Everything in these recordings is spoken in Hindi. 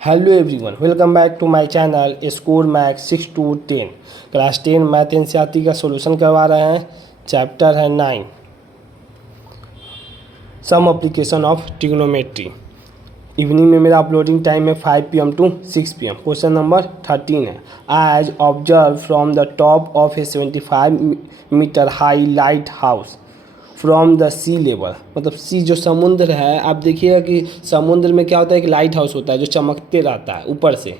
Hello everyone, welcome back to my channel Score Max 6 to 10। Class 10 math NCERT का सॉल्यूशन करवा रहे हैं। चैप्टर है 9, some application of trigonometry. Evening में मेरा अपलोडिंग टाइम है 5 PM to 6 PM। Question number 13 है, as observe from the top of a 75 metre high light house from the sea level. मतलब सी जो समुद्र है, आप देखिएगा कि समुद्र में क्या होता है, एक लाइट हाउस होता है जो चमकते रहता है ऊपर से,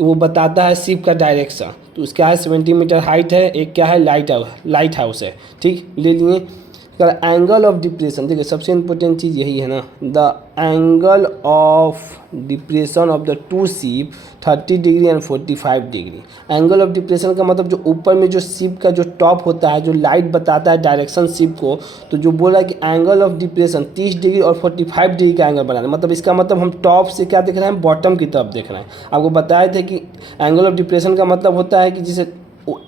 वो बताता है शिप का डायरेक्शन। तो उसका है 70 मीटर हाइट है, एक क्या है लाइट हाउस है। ठीक, ले लिए। एंगल ऑफ डिप्रेशन, देखिए सबसे इम्पोर्टेंट चीज़ यही है ना, the angle of depression of the two ship 30 degree and 45 degree. Angle of depression का मतलब जो ऊपर में जो शिप का जो टॉप होता है, जो लाइट बताता है डायरेक्शन शिप को, तो जो बोला कि एंगल ऑफ डिप्रेशन 30 डिग्री और 45 डिग्री का एंगल बनाना, मतलब इसका मतलब हम टॉप से क्या देख रहे हैं, बॉटम की तरफ देख रहे हैं। आपको बताए थे कि एंगल ऑफ डिप्रेशन का मतलब होता है कि जिसे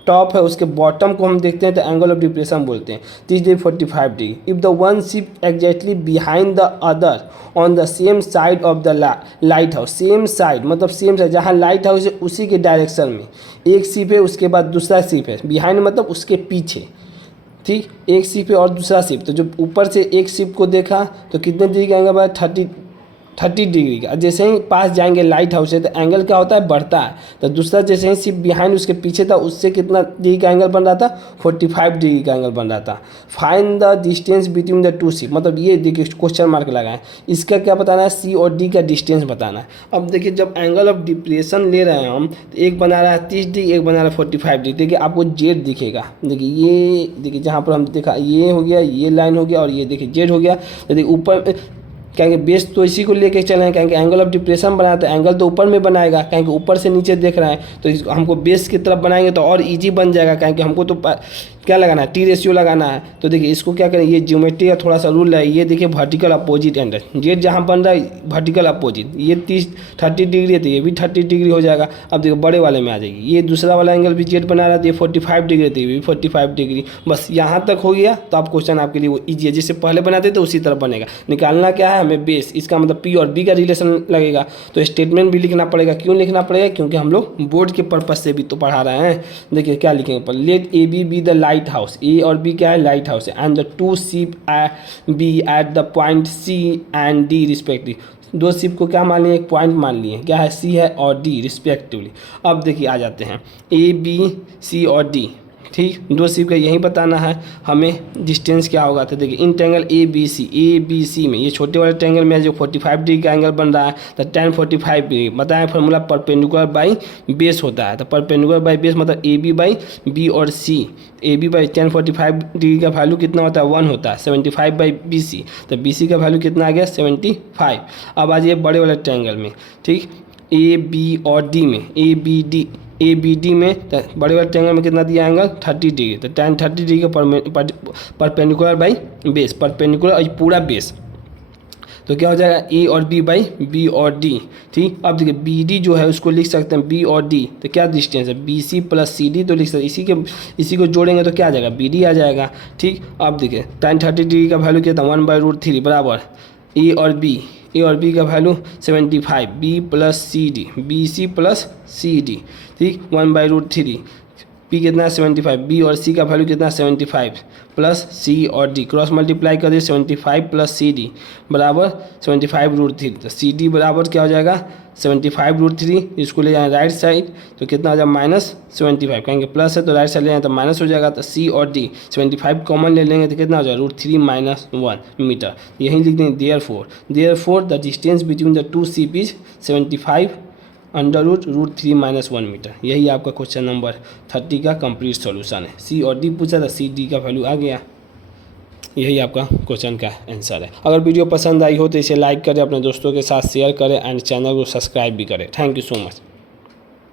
टॉप है उसके बॉटम को हम देखते हैं तो एंगल ऑफ डिप्रेशन बोलते हैं, 30 degree 45 degree. If the one ship exactly behind the other on the same side of the light house. Same side मतलब सेम साइड, जहाँ लाइट हाउस है उसी के डायरेक्शन में एक शिप है, उसके बाद दूसरा शिप है। बिहाइंड मतलब उसके पीछे। ठीक, एक शिप है और दूसरा शिप, तो जो ऊपर से एक शिप को देखा तो कितने डिग्री का एंगल बना, 30 डिग्री का। जैसे ही पास जाएंगे लाइट हाउस से तो एंगल क्या होता है, बढ़ता है। तो दूसरा जैसे ही शिप बिहाइंड उसके पीछे था, उससे कितना डिग्री का एंगल बन रहा था, 45 डिग्री का एंगल बन रहा था। Find the distance between the two ship, मतलब ये देखिए क्वेश्चन मार्क लगाएं, इसका क्या बताना है, सी और डी का डिस्टेंस बताना है। अब देखिए जब एंगल ऑफ डिप्रेशन ले रहे हैं हम, तो एक बना रहा है 30 डिग्री, एक बना रहा है 45 डिग्री। देखिए आपको जेड दिखेगा, देखिए ये देखिए जहाँ पर हम देखा ये हो गया, ये लाइन हो गया और ये देखिए जेड हो गया। तो देखिए ऊपर कहेंगे बेस तो इसी को लेके चले हैं, कहेंगे एंगल ऑफ डिप्रेशन बनाया तो एंगल तो ऊपर में बनाएगा, कहेंगे ऊपर से नीचे देख रहे हैं तो हमको बेस की तरफ बनाएंगे तो और इजी बन जाएगा, कहेंगे हमको तो क्या लगाना है, टी रेशियो लगाना है। तो देखिए इसको क्या करें, ये ज्योमेट्री का थोड़ा सा रूल है, ये देखिए वर्टिकल अपोजिट एंगल, जेड जहाँ बन रहा है वर्टिकल अपोजिट, ये 30 डिग्री है तो ये भी 30 डिग्री हो जाएगा। अब देखो बड़े वाले में आ जाएगी, ये दूसरा वाला एंगल भी जेड बना रहा है तो ये 45 डिग्री थी, ये भी 45 डिग्री। बस यहाँ तक हो गया तो आप क्वेश्चन आपके लिए वो ईजी है, जैसे पहले बनाते तो उसी तरह बनेगा। निकालना क्या है हमें, बेस, इसका मतलब पी और बी का रिलेशन लगेगा। तो स्टेटमेंट भी लिखना पड़ेगा। क्यों लिखना पड़ेगा, क्योंकि हम लोग बोर्ड के पर्पज से भी तो पढ़ा रहे हैं। देखिए क्या लिखेंगे पर, let A B the lighthouse, A और बी क्या है, लाइट हाउस है, and the two ship B at the point C and D respective. दो शिप को क्या मान लिए, एक पॉइंट मान लिए, क्या है, सी है और डी रिस्पेक्टिवली। अब देखिए आ जाते हैं ए बी सी और डी। ठीक, दो शिप का यही बताना है हमें, डिस्टेंस क्या होगा। तो देखिए in triangle A B C में, ये छोटे वाले ट्रायंगल में जो 45 डिग्री का एंगल बन रहा है तो tan 45 डिग्री बताएं, फॉर्मूला परपेंडिकुलर बाई बेस होता है। तो परपेंडिकुलर बाई बेस मतलब ए बी बाई बी और C. A B by tan 45 degree का वैल्यू कितना होता है, 1 होता है, 75 बाई बी सी, तो बी सी का वैल्यू कितना आ गया, 75। अब आ जाइए बड़े वाले ट्रायंगल में। ठीक, ए बी और डी में, ए बी डी में तो बड़े वाले ट्रायंगल में कितना दिया एंगल, 30 डिग्री, तो tan 30 डिग्री का परपेंडिकुलर बाई बेस, परपेंडिकुलर पूरा बेस, तो क्या हो जाएगा ए और बी बाई बी और डी। ठीक, अब देखिए बी डी जो है उसको लिख सकते हैं बी और डी, तो क्या डिस्टेंस है, B C plus C D, तो लिख सकते इसी को जोड़ेंगे तो क्या आ जाएगा, बी डी आ जाएगा। ठीक, अब देखिए tan 30 डिग्री का वैल्यू क्या था, 1/√3 बराबर ए और बी का value 75, B plus C D, B C plus C D. ठीक, 1/√3, पी कितना है 75, बी और सी का वैल्यू कितना 75 प्लस सी और डी, क्रॉस मल्टीप्लाई कर दिए 75 प्लस सी डी बराबर 75√3। तो सी डी बराबर क्या हो जाएगा 75√3, इसको ले जाएँ राइट साइड तो कितना हो जाएगा -75, कहेंगे प्लस है तो राइट साइड ले जाएँ तो माइनस हो जाएगा। तो सी और डी 75 कॉमन ले लेंगे तो कितना हो जाएगा √3 - 1 मीटर। यहीं लिख देंगे therefore the distance between the two ship is 75 √3 - 1 metre. यही आपका क्वेश्चन नंबर 30 का कंप्लीट सॉल्यूशन है। सी और डी पूछा था, सी डी का वैल्यू आ गया, यही आपका क्वेश्चन का आंसर है। अगर वीडियो पसंद आई हो तो इसे लाइक करें, अपने दोस्तों के साथ शेयर करें एंड चैनल को सब्सक्राइब भी करें। Thank you so much.